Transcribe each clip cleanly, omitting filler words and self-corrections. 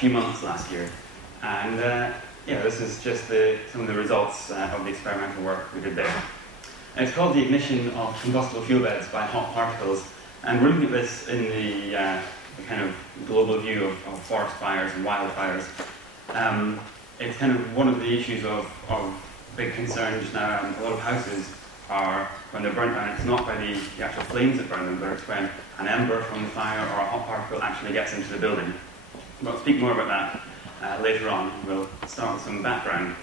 few months last year. And yeah, this is just some of the results of the experimental work we did there. And it's called the ignition of combustible fuel beds by hot particles. And we're looking at this in the kind of global view of forest fires and wildfires. It's kind of one of the issues of big concern just now. A lot of houses are, when they're burnt down, it's not by the actual flames that burn them, but it's when an ember from the fire or a hot particle actually gets into the building. But I'll speak more about that later on. We'll start with some background.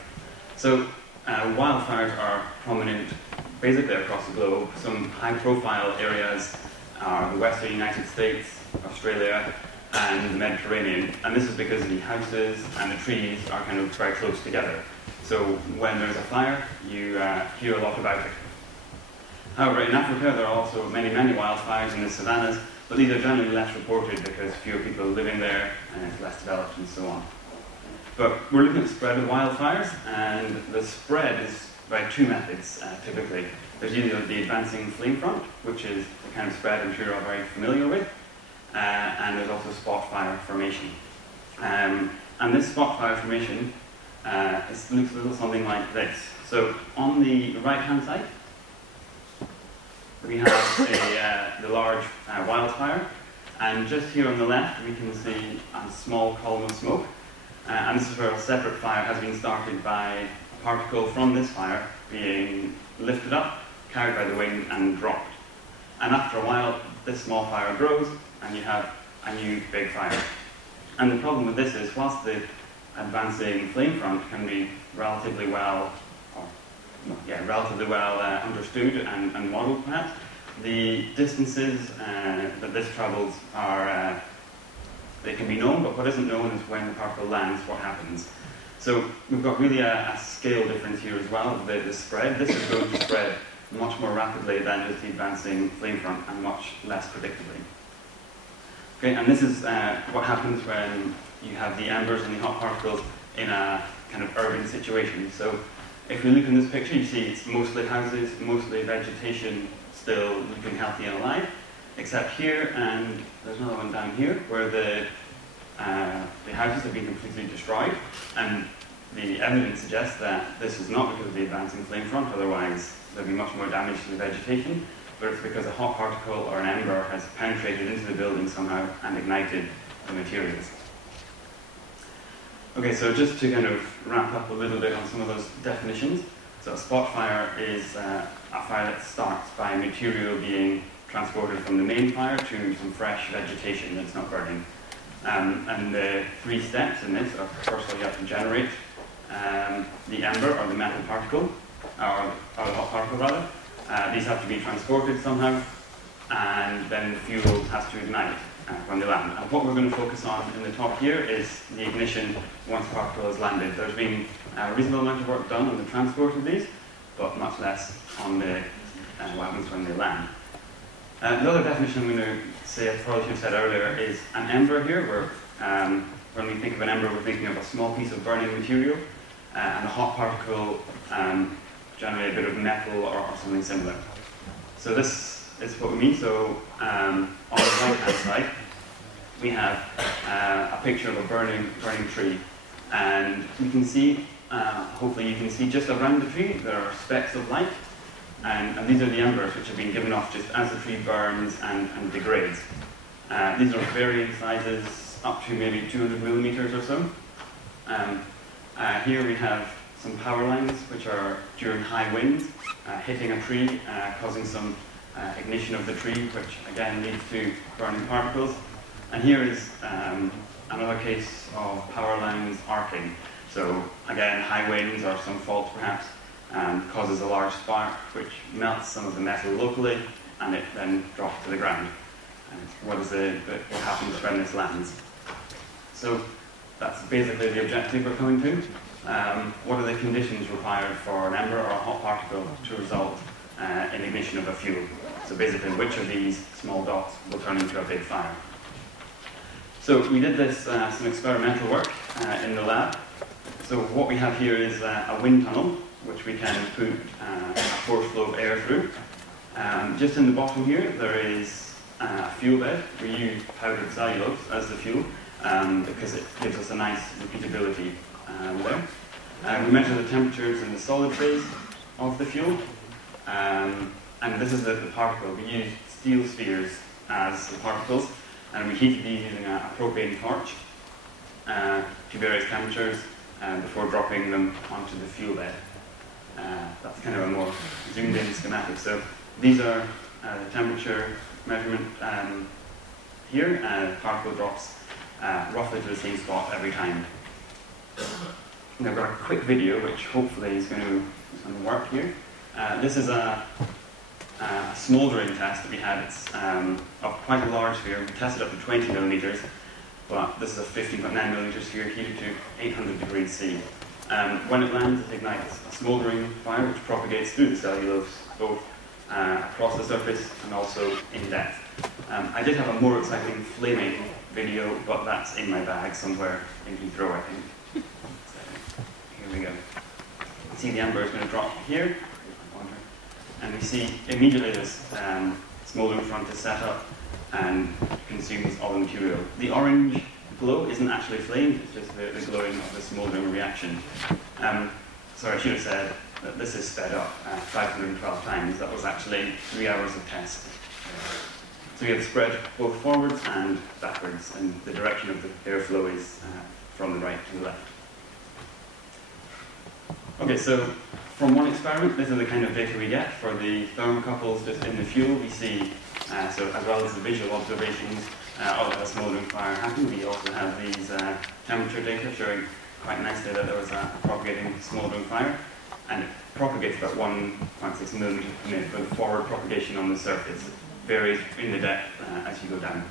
So wildfires are prominent basically across the globe. Some high-profile areas are the western United States, Australia, and the Mediterranean. And this is because the houses and the trees are kind of very close together. So when there's a fire, you hear a lot about it. However, in Africa, there are also many wildfires in the savannas, but these are generally less reported because fewer people are living there and it's less developed and so on. But we're looking at the spread of wildfires, and the spread is by two methods, typically. There's either the advancing flame front, which is the kind of spread I'm sure you're all very familiar with, and there's also spot fire formation. And this spot fire formation looks a little something like this. So on the right-hand side, we have the large wildfire, and just here on the left we can see a small column of smoke. And this is where a separate fire has been started by a particle from this fire being lifted up, carried by the wind, and dropped. And after a while, this small fire grows, and you have a new big fire. And the problem with this is, whilst the advancing flame front can be relatively well understood and modelled, perhaps, the distances that this travels are they can be known, but what isn't known is when the particle lands, what happens. So we've got really a scale difference here as well of the spread. This is going to spread much more rapidly than just the advancing flame front, and much less predictably. Okay, and this is what happens when you have the embers and the hot particles in a kind of urban situation. So if you look in this picture, you see it's mostly houses, mostly vegetation, still looking healthy and alive, except here, and there's another one down here, where the houses have been completely destroyed, and the evidence suggests that this is not because of the advancing flame front, otherwise there'd be much more damage to the vegetation, but it's because a hot particle or an ember has penetrated into the building somehow and ignited the materials. Okay, so just to kind of wrap up a little bit on some of those definitions. So a spot fire is a fire that starts by material being transported from the main fire to some fresh vegetation that's not burning. And the three steps in this are, first of all, you have to generate the ember or the metal particle, or the hot particle rather. These have to be transported somehow, and then the fuel has to ignite when they land. And what we're going to focus on in the talk here is the ignition once the particle has landed. There's been a reasonable amount of work done on the transport of these, but much less on the what happens when they land. The other definition I'm going to say, I probably should have said earlier, is an ember here, where when we think of an ember, we're thinking of a small piece of burning material, and a hot particle, generally a bit of metal or something similar. So this is what we mean. So on the right-hand side, we have a picture of a burning tree, and you can see, hopefully you can see just around the tree, there are specks of light. And these are the embers which have been given off just as the tree burns and degrades. These are varying sizes, up to maybe 200 millimeters or so. Here we have some power lines which are, during high winds, hitting a tree, causing some ignition of the tree, which again leads to burning particles. And here is another case of power lines arcing. So again, high winds or some fault perhaps, causes a large spark which melts some of the metal locally, and it then drops to the ground. And what happens when this lands? So that's basically the objective we're coming to. What are the conditions required for an ember or a hot particle to result in ignition of a fuel? So basically, which of these small dots will turn into a big fire? So we did this some experimental work in the lab. So what we have here is a wind tunnel, which we can put a force flow of air through. Just in the bottom here, there is a fuel bed. We use powdered cellulose as the fuel, because it gives us a nice repeatability there. We measure the temperatures in the solid phase of the fuel, and this is the particle. We use steel spheres as the particles, and we heated these using a propane torch to various temperatures before dropping them onto the fuel bed. That's kind of a more zoomed in schematic. So these are the temperature measurement here. The particle drops roughly to the same spot every time. Now I've got a quick video which hopefully is going to work here. This is a smouldering test that we had. It's of quite a large sphere. We tested up to 20 millimeters, but this is a 15.9 millimeter sphere heated to 800 degrees C. When it lands, it ignites a smouldering fire which propagates through the cellulose, both across the surface and also in depth. I did have a more exciting flaming video, but that's in my bag somewhere in Heathrow, I think. So, here we go. You can see the ember is going to drop here, and we see immediately this smouldering front is set up and consumes all the material. The orange glow isn't actually flame, it's just the glowing of the smouldering reaction. Sorry, I should have said that this is sped up 512 times. That was actually 3 hours of test. So we have spread both forwards and backwards, and the direction of the airflow is from the right to the left. Okay, so from one experiment, this is the kind of data we get for the thermocouples just in the fuel. We see, so as well as the visual observations of a smouldering fire happen, we also have these temperature data showing quite nicely that there was a propagating smouldering fire, and it propagates about 1.6 millimeters per minute for the forward propagation on the surface. Varies in the depth as you go down.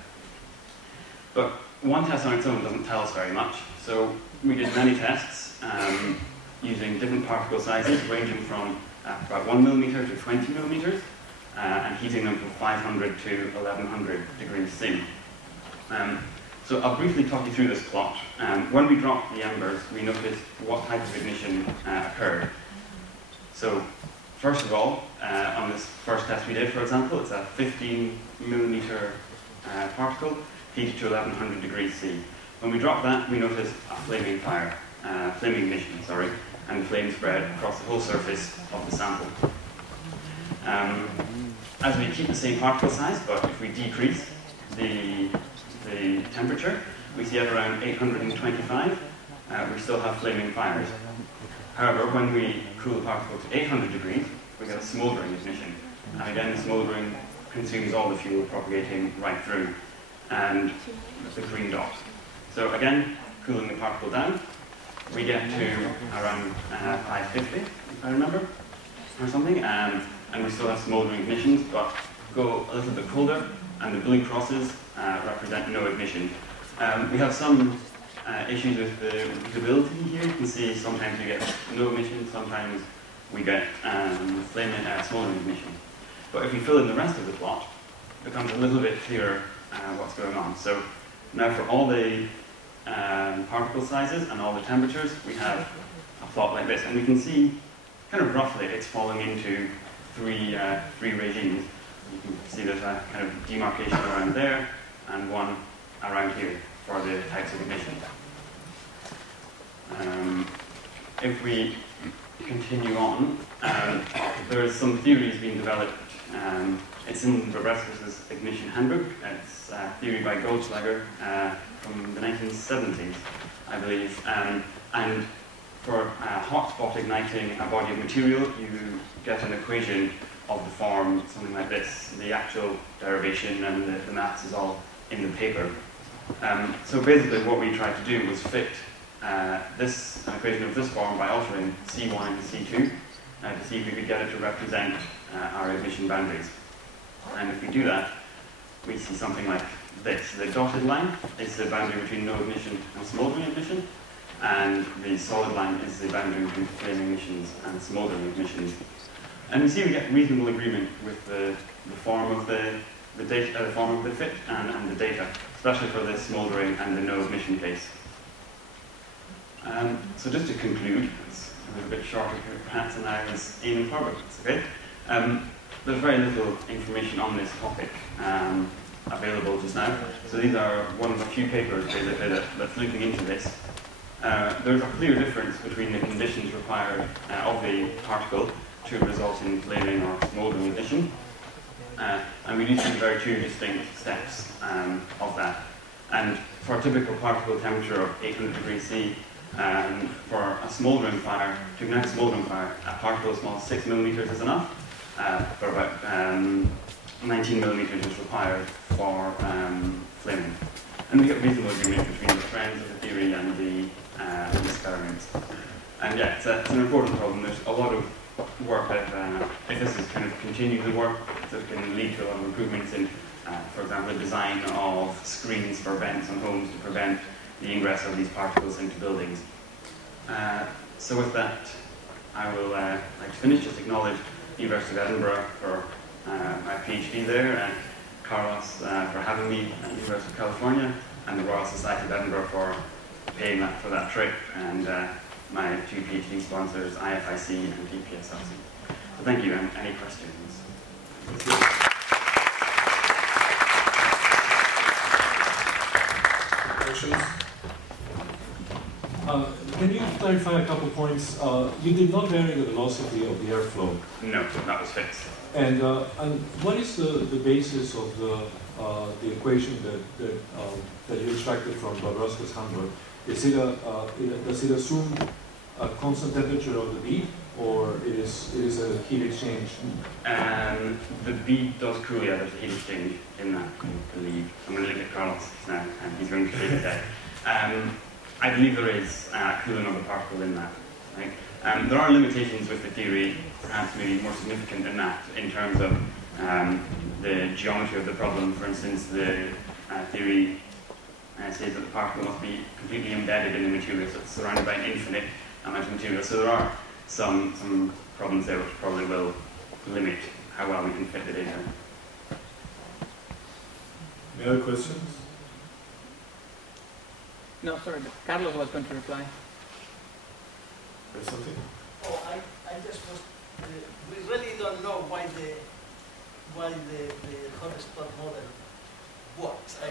But one test on its own doesn't tell us very much, so we did many tests using different particle sizes ranging from about 1 millimeter to 20 millimeters and heating them from 500 to 1100 degrees C. So I'll briefly talk you through this plot. When we dropped the embers, we noticed what type of ignition occurred. So first of all, on this first test we did, for example, it's a 15 millimeter particle heated to 1100 degrees C. When we dropped that, we noticed a flaming fire, flaming ignition, sorry, and the flame spread across the whole surface of the sample. As we keep the same particle size, but if we decrease the temperature, we see at around 825, we still have flaming fires. However, when we cool the particle to 800 degrees, we get a smouldering ignition. And again, the smouldering consumes all the fuel propagating right through, and the green dot. So again, cooling the particle down, we get to around 550, if I remember, or something, and we still have smouldering ignitions, but go a little bit colder, and the blue crosses represent no ignition. We have some issues with the repeatability here. You can see sometimes we get no ignition, sometimes we get smouldering ignition. But if we fill in the rest of the plot, it becomes a little bit clearer what's going on. So now for all the particle sizes and all the temperatures, we have a plot like this. And we can see, kind of roughly, it's falling into three regimes. You can see there's a kind of demarcation around there, and one around here for the types of ignition. If we continue on, there's some theories being developed. It's in Roberts's Ignition Handbook. It's a theory by Goldschlager from the 1970s, I believe. And for hotspot igniting a body of material, you get an equation of the form, something like this. The actual derivation and the maths is all in the paper. So basically what we tried to do was fit this equation of this form by altering C1 and C2 to see if we could get it to represent our ignition boundaries. And if we do that, we see something like this. The dotted line is the boundary between no ignition and smouldering ignition, and the solid line is the boundary between flame ignitions and smouldering ignitions. And we see we get reasonable agreement with the form of the data, the form of the fit and the data, especially for the smouldering and the no ignition case. So just to conclude, it's a little bit shorter here perhaps than I was aiming for, but it's okay. There's very little information on this topic. available just now. So these are one of a few papers basically that's looking into this. There's a clear difference between the conditions required of the particle to result in flaming or smouldering ignition. And we do see very two distinct steps of that. And for a typical particle temperature of 800 degrees C, for a smouldering fire, to ignite a smouldering fire, a particle as small as 6 millimeters is enough. For about 19 millimeters is required for flaming. And we get reasonable agreement between the friends of the theory and the experiments. And yeah, it's an important problem. There's a lot of work that, if this is kind of continued the work, that can lead to a lot of improvements in, for example, the design of screens for vents on homes to prevent the ingress of these particles into buildings. So with that, I will like to finish, just acknowledge the University of Edinburgh for my PhD there, and Carlos for having me at the University of California, and the Royal Society of Edinburgh for paying for that trip, and my two PhD sponsors, IFIC and DPSLC. So thank you, and any questions? Questions? Can you clarify a couple points? You did not vary the velocity of the airflow. No, that was fixed. And what is the basis of the equation that you extracted from Babrowska's handbook? Is it does it assume a constant temperature of the bead, or it is a heat exchange? The bead does cool, yeah, there's a heat exchange in that, I believe. I'm going to look at Carlos now, and he's going to shake his head. I believe there is cooling of the particle in that. Right? There are limitations with the theory, perhaps maybe more significant than that, in terms of the geometry of the problem. For instance, the theory says that the particle must be completely embedded in the material, so it's surrounded by an infinite amount of material. So there are some problems there which probably will limit how well we can fit the data. Any other questions? No, sorry, Carlos was going to reply. There's something? Oh, I just was, we really don't know why the hotspot model works. I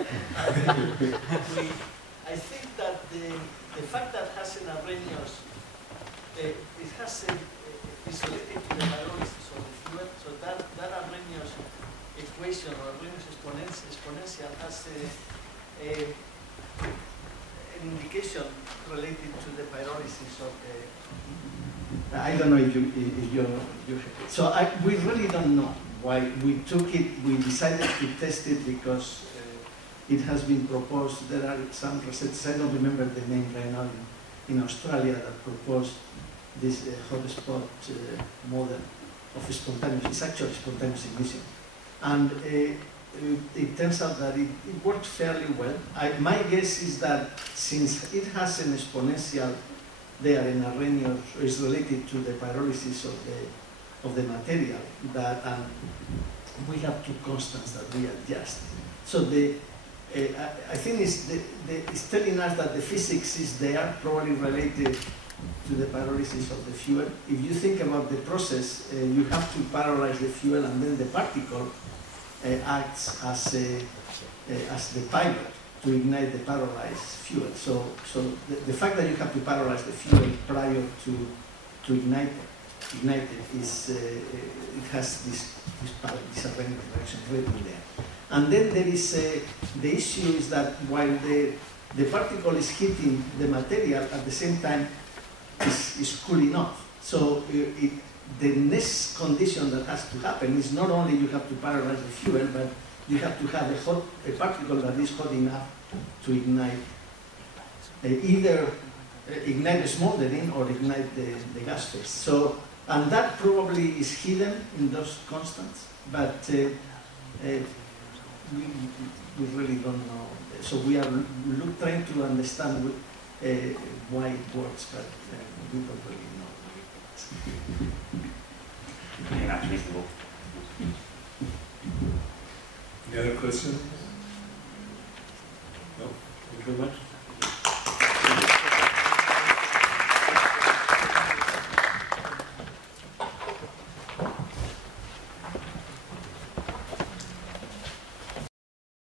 think that the fact that Hadden Arrhenius is related to the pyrolysis of the fuel, so that Arrhenius equation or Arrhenius exponential has an indication related to the pyrolysis of the. I don't know if you so we really don't know why we took it. We decided to test it because it has been proposed. There are some researchers, I don't remember the name right now, in Australia that proposed this hotspot model of spontaneous. It's actually spontaneous ignition, and it turns out that it worked fairly well. My guess is that since it has an exponential there in Arrhenius, is related to the pyrolysis of the material, that we have two constants that we adjust. So I think it's telling us that the physics is there, probably related to the pyrolysis of the fuel. If you think about the process, you have to pyrolyze the fuel, and then the particle acts as the pilot to ignite the pyrolyzed fuel. So the fact that you have to pyrolyze the fuel prior to ignite it is it has this Arrhenius reaction written there. And then there is the issue is that while the particle is heating the material, at the same time is cooling off. So the next condition that has to happen is not only you have to pyrolyze the fuel, but you have to have a particle that is hot enough to ignite, either ignite the smoldering or ignite the gas phase. So, and that probably is hidden in those constants, but we really don't know. So we are trying to understand why it works, but we don't really know. I think that's reasonable. Any other questions? No? Thank you very much.